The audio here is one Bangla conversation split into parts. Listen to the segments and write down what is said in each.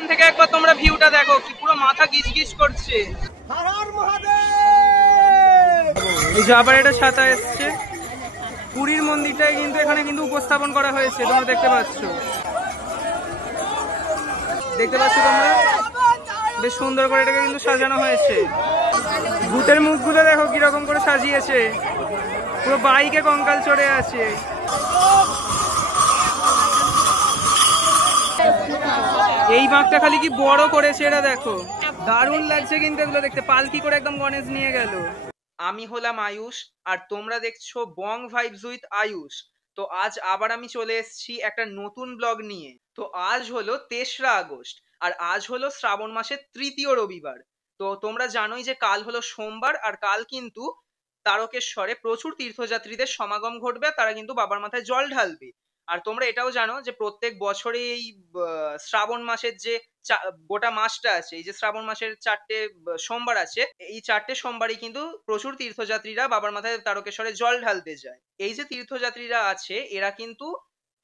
এখান থেকে একবার তোমরা ভিউটা দেখো, কি পুরো মাথা গিজগিজ করছে। এই যে আবার এটা ছাতা এসছে, পুরীর মন্দিরটাই কিন্তু এখানে কিন্তু উপস্থাপন করা হয়েছে, তোমরা দেখতে পাচ্ছ তোমরা, বেশ সুন্দর করে এটাকে কিন্তু সাজানো হয়েছে। ভূতের মুখগুলো দেখো কিরকম করে সাজিয়েছে, পুরো বাইকে কঙ্কাল চড়ে আছে। এই বাঁকটা খালি কি বড় করেছে এটা দেখো, দারুণ লাগছে কিন্তু এগুলো দেখতে, পালকি করে একদম গণেশ নিয়ে গেল। আমি হলাম আয়ুষ আর তোমরা দেখছো বং ভাইবস উইথ আয়ুষ। তো আজ আবার আমি চলে এসেছি একটা নতুন ব্লগ নিয়ে। তো আজ হলো 3রা আগস্ট আর আজ হলো শ্রাবণ মাসের 3য় রবিবার। তো তোমরা জানোই যে কাল হলো সোমবার আর কাল কিন্তু তারকেশ্বরে প্রচুর তীর্থযাত্রীদের সমাগম ঘটবে, তারা কিন্তু বাবার মাথায় জল ঢালবে। আর তোমরা এটাও জানো যে প্রত্যেক বছরে এই শ্রাবণ মাসের যে গোটা মাসটা আছে, এই যে শ্রাবণ মাসের 4টে সোমবার আছে, এই 4টে সোমবারই কিন্তু প্রচুর তীর্থযাত্রীরা বাবার মাথায় তারকেশ্বরে জল ঢালতে যায়। এই যে তীর্থযাত্রীরা আছে এরা কিন্তু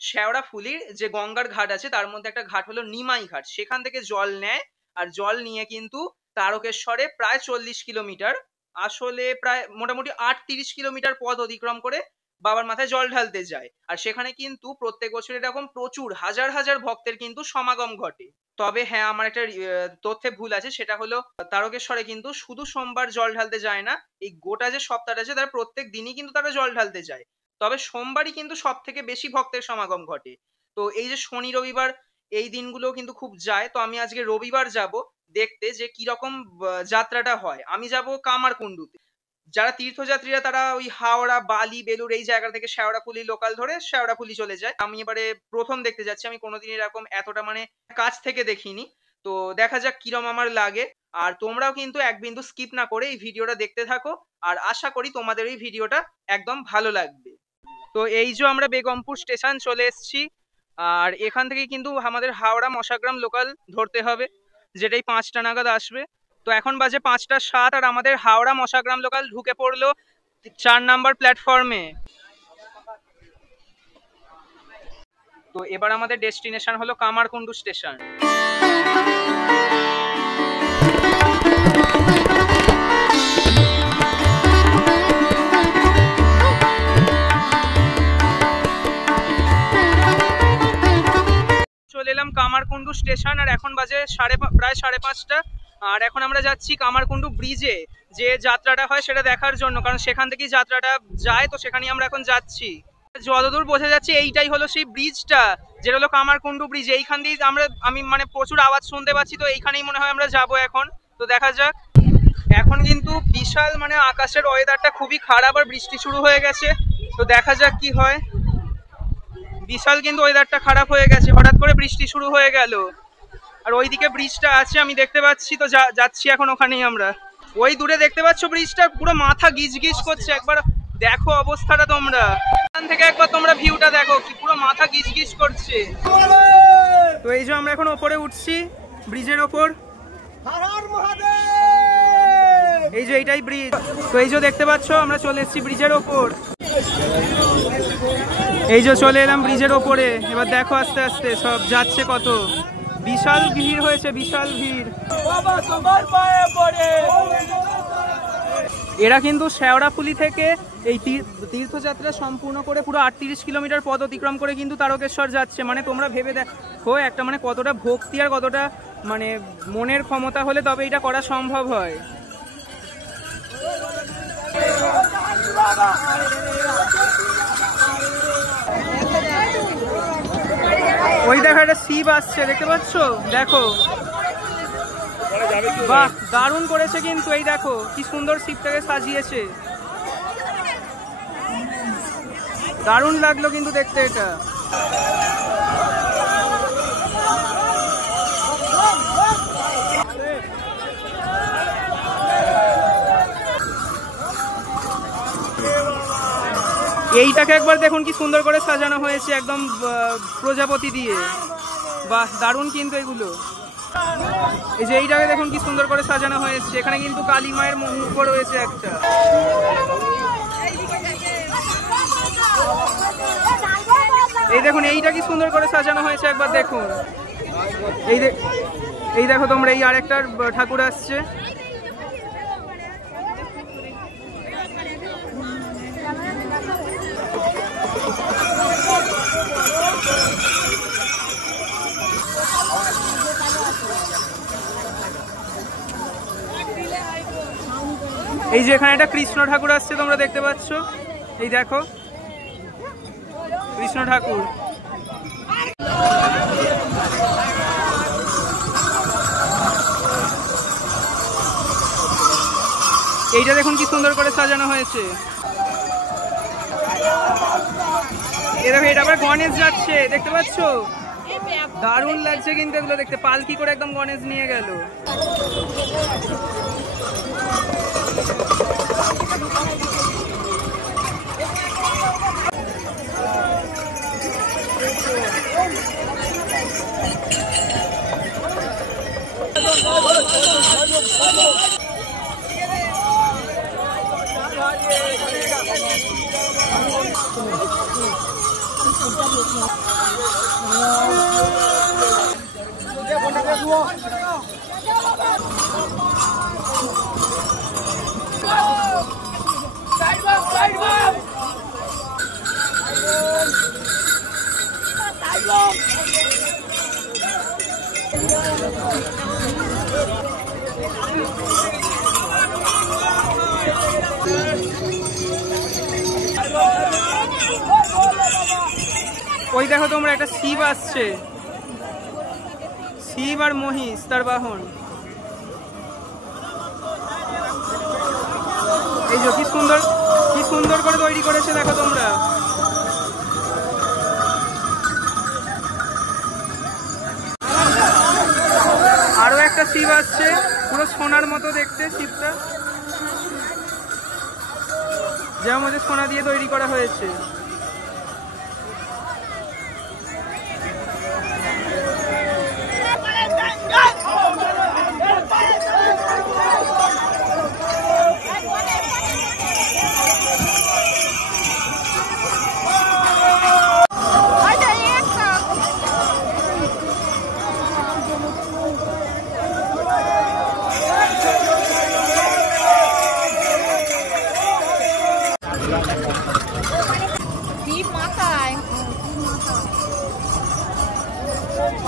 শেওড়াফুলির যে গঙ্গার ঘাট আছে তার মধ্যে একটা ঘাট হলো নিমাই ঘাট, সেখান থেকে জল নেয় আর জল নিয়ে কিন্তু তারকেশ্বরে প্রায় 40 কিলোমিটার, আসলে প্রায় মোটামুটি 38 কিলোমিটার পথ অতিক্রম করে বাবার মাথায় জল ঢালতে যায়। আর সেখানে কিন্তু প্রত্যেক বছর এরকম প্রচুর হাজার হাজার ভক্তের কিন্তু সমাগম ঘটে। তবে হ্যাঁ, আমার একটা তথ্যে ভুল আছে, সেটা হলো তারকেশ্বরে কিন্তু শুধু সোমবার জল ঢালতে যায় না, এই গোটা যে সপ্তাহটা আছে তার প্রত্যেক দিনই কিন্তু তারা জল ঢালতে যায়, তবে সোমবারই কিন্তু সব থেকে বেশি ভক্তের সমাগম ঘটে। তো এই যে শনি রবিবার এই দিনগুলো কিন্তু খুব যায়। তো আমি আজকে রবিবার যাব দেখতে যে কিরকম যাত্রাটা হয়। আমি যাব কামারকুণ্ডুতে। যারা তীর্থযাত্রীরা তারা ওই হাওড়া, বালি, বেলুর এই জায়গা থেকে শেওড়াফুলি লোকাল ধরে শেওড়াফুলি চলে যায়। আমি এবারে প্রথম দেখতে যাচ্ছি, আমি কোনোদিন এরকম এতটা মানে কাছ থেকে দেখিনি। তো দেখা যাক কিরম আমার লাগে। আর তোমরাও কিন্তু এক বিন্দু স্কিপ না করে এই ভিডিওটা দেখতে থাকো, আর আশা করি তোমাদের এই ভিডিওটা একদম ভালো লাগবে। তো এই যে আমরা বেগমপুর স্টেশন চলে এসেছি, আর এখান থেকে কিন্তু আমাদের হাওড়া মশাগ্রাম লোকাল ধরতে হবে, যেটাই 5টা নাগাদ আসবে। তো এখন বাজে 5টা 7 আর আমাদের হাওড়া মশাগ্রাম লোকাল ঢুকে পড়লো 4 নাম্বার প্ল্যাটফর্মে। তো এবার আমাদের ডেস্টিনেশন হলো কামারকুণ্ডু স্টেশন। চলে এলাম কামারকুণ্ডু স্টেশন আর এখন বাজে প্রায় 5:30। আর এখন আমরা যাচ্ছি কামারকুণ্ডু ব্রিজে, যে যাত্রাটা হয় সেটা দেখার জন্য, কারণ সেখান থেকেই যাত্রাটা যায়। তো সেখানেই আমরা এখন যাচ্ছি। যতদূর বোঝা যাচ্ছে এইটাই হলো সেই ব্রিজটা, যেটা হলো কামারকুণ্ডু ব্রিজ। এইখান দিয়ে আমি মানে প্রচুর আওয়াজ শুনতে পাচ্ছি, তো এইখানেই মনে হয় আমরা যাব এখন। তো দেখা যাক। এখন কিন্তু বিশাল মানে আকাশের ওয়েদারটা খুবই খারাপ আর বৃষ্টি শুরু হয়ে গেছে। তো দেখা যাক কি হয়। বিশাল কিন্তু ওয়েদারটা খারাপ হয়ে গেছে, হঠাৎ করে বৃষ্টি শুরু হয়ে গেল। আর ওইদিকে ব্রিজটা আছে আমি দেখতে পাচ্ছি, তো যাচ্ছি এখন ওখানেই আমরা। ওই দূরে দেখতে পাচ্ছ ব্রিজটা, পুরো মাথা গিজগিজ করছে, একবার দেখো অবস্থাটা তোমরা। এখান থেকে একবার তোমরা ভিউটা দেখো, কি পুরো মাথা গিজগিজ করছে। তো এই যে আমরা এখন ওপরে উঠছি ব্রিজের ওপর, এই যে এইটাই ব্রিজ। তো এই যে দেখতে পাচ্ছ আমরা চলে এসেছি ব্রিজের ওপর, এই যে চলে এলাম ব্রিজের ওপরে। এবার দেখো আস্তে আস্তে সব যাচ্ছে, কত বিশাল ভিড় হয়েছে, বিশাল ভিড়। এরা কিন্তু শেওড়াফুলি থেকে এই তীর্থযাত্রা সম্পূর্ণ করে পুরো 38 কিলোমিটার পথ অতিক্রম করে কিন্তু তারকেশ্বর যাচ্ছে। মানে তোমরা ভেবে দেখো একটা মানে কতটা ভক্তি আর কতটা মানে মনের ক্ষমতা হলে তবে এটা করা সম্ভব হয়। ওই দেখো একটা শিব আসছে, দেখতে পাচ্ছ, দেখো বাহ দারুণ করেছে কিন্তু। এই দেখো কি সুন্দর শিবটাকে সাজিয়েছে, দারুণ লাগলো কিন্তু দেখতে এটা। এইটাকে একবার দেখুন কি সুন্দর করে সাজানো হয়েছে, একদম প্রজাপতি দিয়ে, বাহ দারুণ কিন্তু এগুলো। এই যে এইটাকে দেখুন কি সুন্দর করে সাজানো হয়েছে, এখানে কিন্তু কালী মায়ের মুখও রয়েছে একটা। এই দেখুন এইটা কি সুন্দর করে সাজানো হয়েছে, একবার দেখুন। এই দেখো তোমরা, এই আরেকটা ঠাকুর আসছে। এই যে এখানে একটা কৃষ্ণ ঠাকুর আসছে, তোমরা দেখতে পাচ্ছ। এই দেখো কৃষ্ণ ঠাকুর। এইটা দেখুন কি সুন্দর করে সাজানো হয়েছে। এই দেখো, এটা আবার গণেশ যাচ্ছে, দেখতে পাচ্ছ? দারুণ লাগছে কিন্তু এগুলো দেখতে, পালকি করে একদম গণেশ নিয়ে গেল। ওই দেখো তোমরা, একটা শিব আসছে, শিব আর মহিষ তার বাহন। এই যে কি সুন্দর করে তৈরি করেছে দেখো তোমরা। আরো একটা শিব আসছে, পুরো সোনার মতো দেখতে শিবটা, যার মধ্যে সোনা দিয়ে তৈরি করা হয়েছে।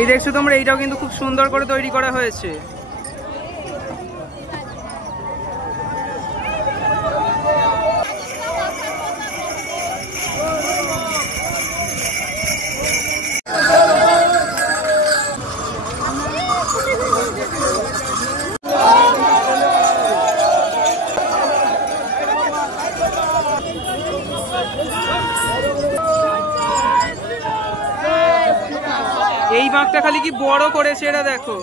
এই দেখছো তোমরা, এইটাও কিন্তু খুব সুন্দর করে তৈরি করা হয়েছে। এই বাঁকটা খালি কি বড় করেছে, এটা দেখো।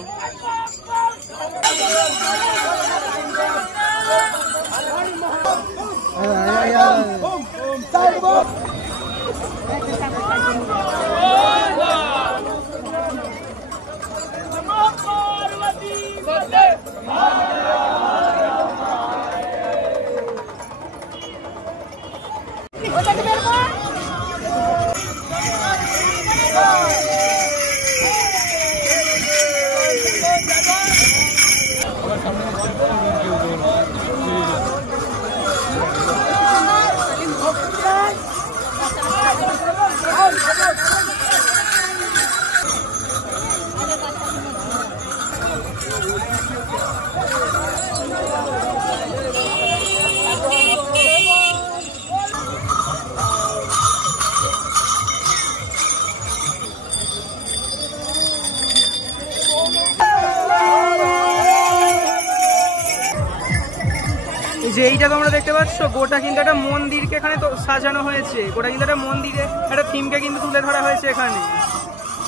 যে এইটা তোমরা দেখতে পাচ্ছ, গোটা কিন্তু একটা মন্দিরকে এখানে তো সাজানো হয়েছে, গোটা কিন্তু একটা মন্দিরে একটা থিমকে কিন্তু তুলে ধরা হয়েছে এখানে।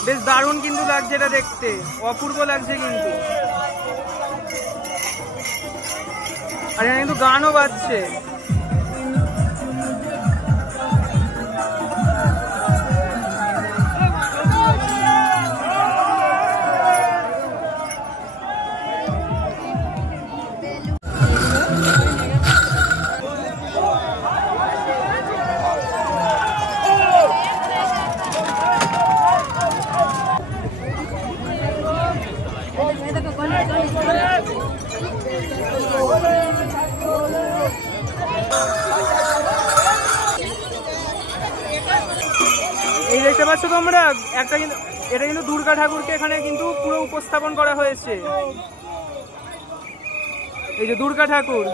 বেশ দারুণ কিন্তু লাগছে এটা দেখতে, অপূর্ব লাগছে কিন্তু। আর এখানে কিন্তু গানও বাজছে। এই দেখতে পাচ্ছ তোমরা একটা, কিন্তু এটা কিন্তু দুর্গা ঠাকুরকে এখানে কিন্তু পুরো উপস্থাপন করা হয়েছে। এই যে দুর্গা ঠাকুর,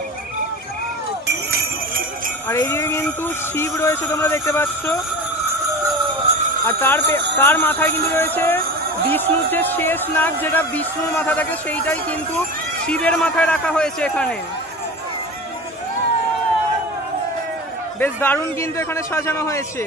আর এইদিকে কিন্তু শিব রয়েছে তোমরা দেখতে পাচ্ছ, আর তার মাথায় কিন্তু রয়েছে বিষ্ণুর যে শেষ নাগ, যেটা বিষ্ণুর মাথা থাকে সেইটাই কিন্তু শিবের মাথায় রাখা হয়েছে এখানে। বেশ দারুণ কিন্তু এখানে সাজানো হয়েছে।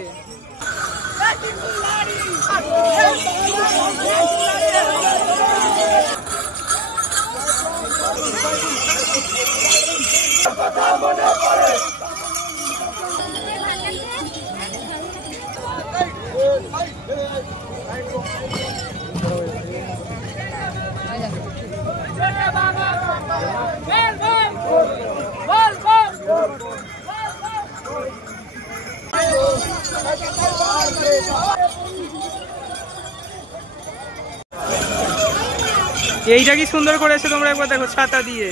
এইটা কি সুন্দর করেছে তোমরা একবার দেখো, ছাতা দিয়ে।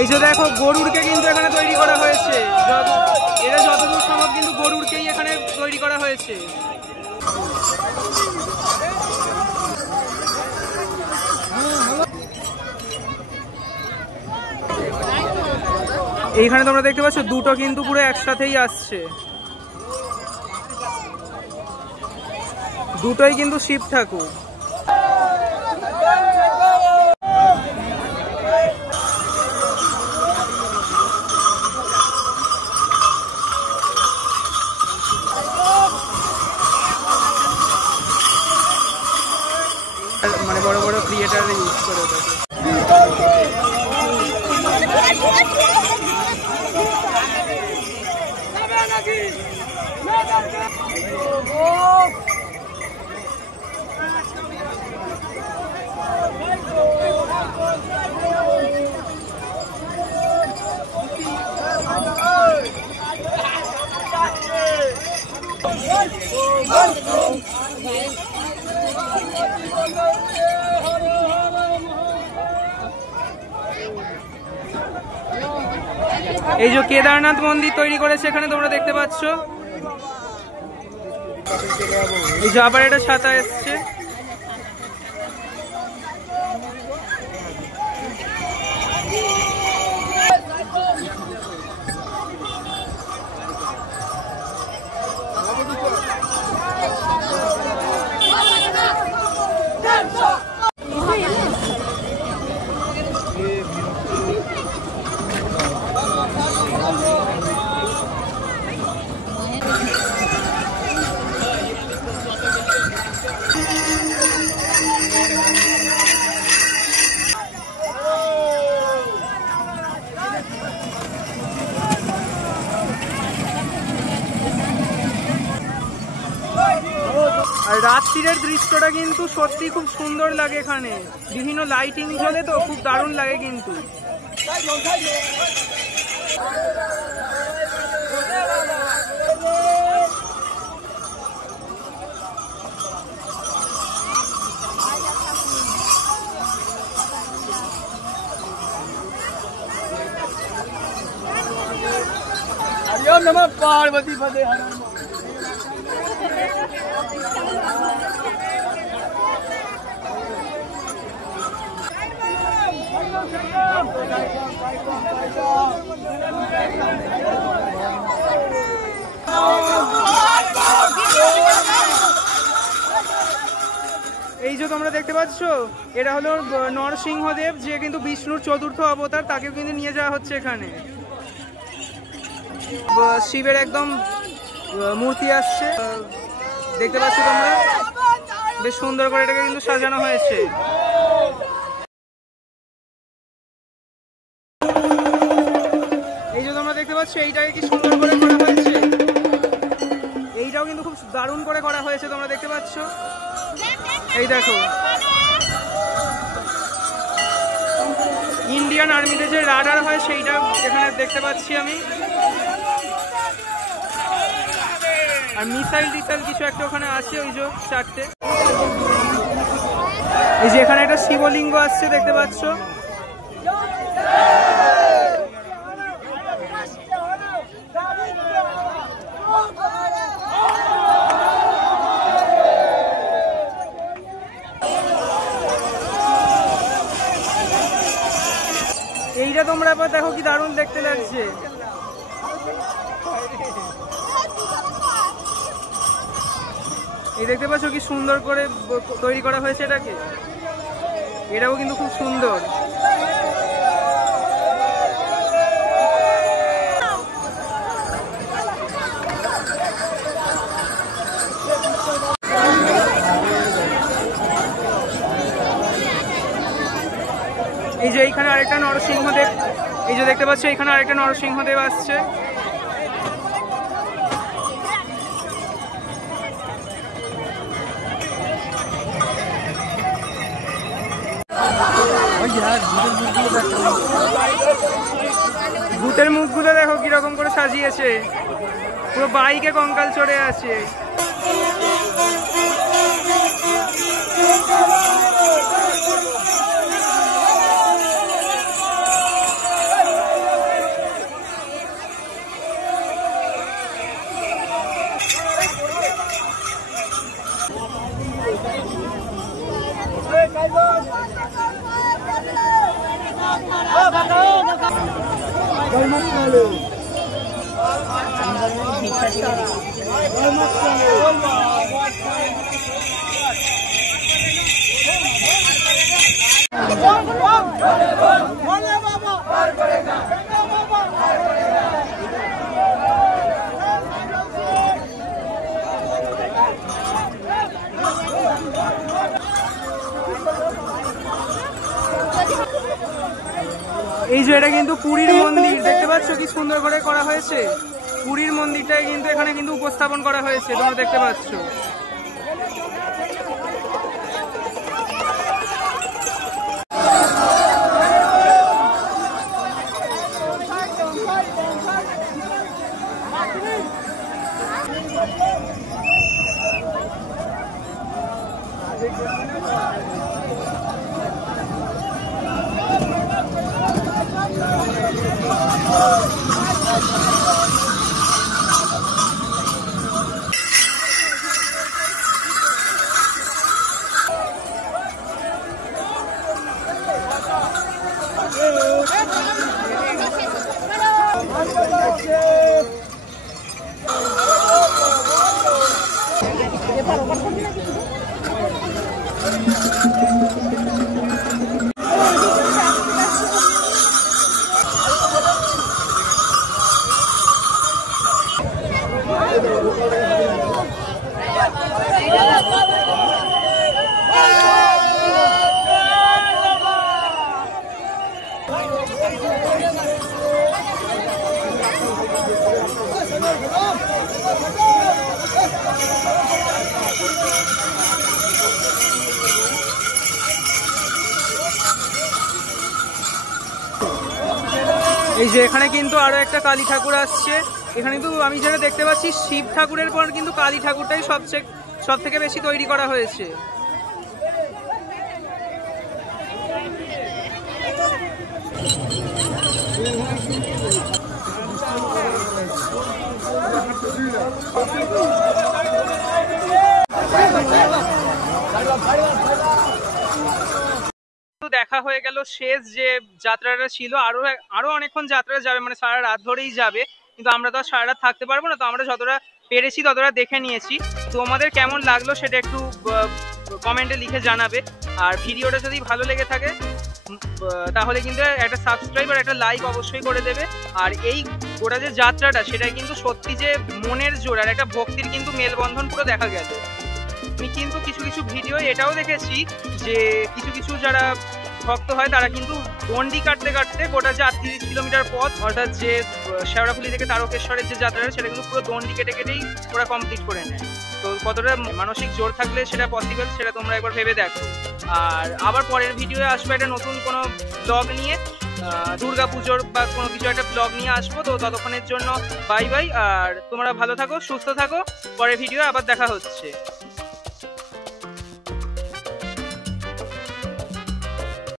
এই যে দেখো গরুরকে কিন্তু এখানে তৈরি করা হয়েছে, এটা যতদূর সম্ভব কিন্তু গরুরকেই এখানে তৈরি করা হয়েছে। এইখানে তোমরা দেখতে পাচ্ছ দুটো কিন্তু পুরো একসাথেই আসছে, দুটোই কিন্তু শিব ঠাকুর। মানে বড় বড় ক্রিয়েটার ইউজ করে থাকে। এই যে কেদারনাথ মন্দির তৈরি করেছে এখানে তোমরা দেখতে পাচ্ছ। এই যে আবার একটা ছাতা এসছে। আর রাত্রির দৃশ্যটা কিন্তু সত্যি খুব সুন্দর লাগে, এখানে বিভিন্ন লাইটিং জ্বলে তো খুব দারুণ লাগে কিন্তু। हरिओम नमः पार्वती पदे। এই যে তোমরা দেখতে পাচ্ছ এটা হলো নরসিংহদেব, যে কিন্তু বিষ্ণুর চতুর্থ অবতার, তাকেও কিন্তু নিয়ে যাওয়া হচ্ছে এখানে। শিবের একদম মূর্তি আসছে দেখতে পাচ্ছ তোমরা, বেশ সুন্দর করে এটাকে কিন্তু সাজানো হয়েছে। এই যে দেখতে পাচ্ছ এইটাকে কি সুন্দর করে করা হয়েছে, এইটাও কিন্তু খুব দারুণ করে করা হয়েছে, তোমরা দেখতে পাচ্ছ। এই দেখো ইন্ডিয়ান আর্মিতে যে রাডার হয় সেইটা এখানে দেখতে পাচ্ছি আমি, আর মিসাইল টিসাইল কিছু একটা ওখানে আছে, ওই যে 4টে। এই যে এখানে একটা শিবলিঙ্গ আসছে দেখতে পাচ্ছ। এইটা তোমরা আবার দেখো কি দারুণ দেখতে লাগছে। এই দেখতে পাচ্ছ কি সুন্দর করে তৈরি করা হয়েছে এটাকে, এটাও কিন্তু খুব সুন্দর। এই যে এইখানে আরেকটা নরসিংহদেব, এই যে দেখতে পাচ্ছ এখানে আরেকটা নরসিংহদেব আসছে। ভূতের মুখগুলো দেখো কিরকম করে সাজিয়েছে, পুরো বাইকে কঙ্কাল চড়ে আছে। এই যে এটা কিন্তু পুরীর মন্দির, দেখতে পাচ্ছ কি সুন্দর করে করা হয়েছে। পুরীর মন্দিরটাই কিন্তু এখানে কিন্তু উপস্থাপন করা হয়েছে, তোমরা দেখতে পাচ্ছ। এই যে এখানে কিন্তু আরো একটা কালী ঠাকুর আসছে। এখানে কিন্তু আমি যেটা দেখতে পাচ্ছি শিব ঠাকুরের পর কিন্তু কালী ঠাকুরটাই সব থেকে বেশি তৈরি করা হয়েছে। দেখা হয়ে গেল শেষ যে যাত্রাটা ছিল, আরো অনেকক্ষণ যাত্রা যাবে, মানে সারা রাত ধরেই যাবে, কিন্তু আমরা তো আর সারা রাত থাকতে পারবো না। তো আমরা যতটা পেরেছি ততটা দেখে নিয়েছি। তোমাদের কেমন লাগলো সেটা একটু কমেন্টে লিখে জানাবে। আর ভিডিওটা যদি ভালো লেগে থাকে তাহলে কিন্তু একটা সাবস্ক্রাইব আর একটা লাইক অবশ্যই করে দেবে। আর এই গোটা যে যাত্রাটা সেটা কিন্তু সত্যি যে মনের জোর আর একটা ভক্তির কিন্তু মেলবন্ধন পুরো দেখা গেল। আমি কিন্তু কিছু কিছু ভিডিও এটাও দেখেছি যে কিছু কিছু যারা ভক্ত হয় তারা কিন্তু দণ্ডি কাটতে কাটতে গোটা যে 38 কিলোমিটার পথ, অর্থাৎ যে শেওড়াফুলি থেকে তারকেশ্বরের যে যাত্রাটা সেটা কিন্তু পুরো দণ্ডি কেটে কেটেই ওরা কমপ্লিট করে নেয়। তো কতটা মানসিক জোর থাকলে সেটা পসিবল সেটা তোমরা একবার ভেবে দেখো। আর আবার পরের ভিডিওয়ে আসবে একটা নতুন কোনো ব্লগ নিয়ে, দুর্গা পুজোর বা কোনো কিছু একটা ব্লগ নিয়ে আসবো। তো ততক্ষণের জন্য বাই বাই, আর তোমরা ভালো থাকো, সুস্থ থাকো, পরের ভিডিও আবার দেখা হচ্ছে।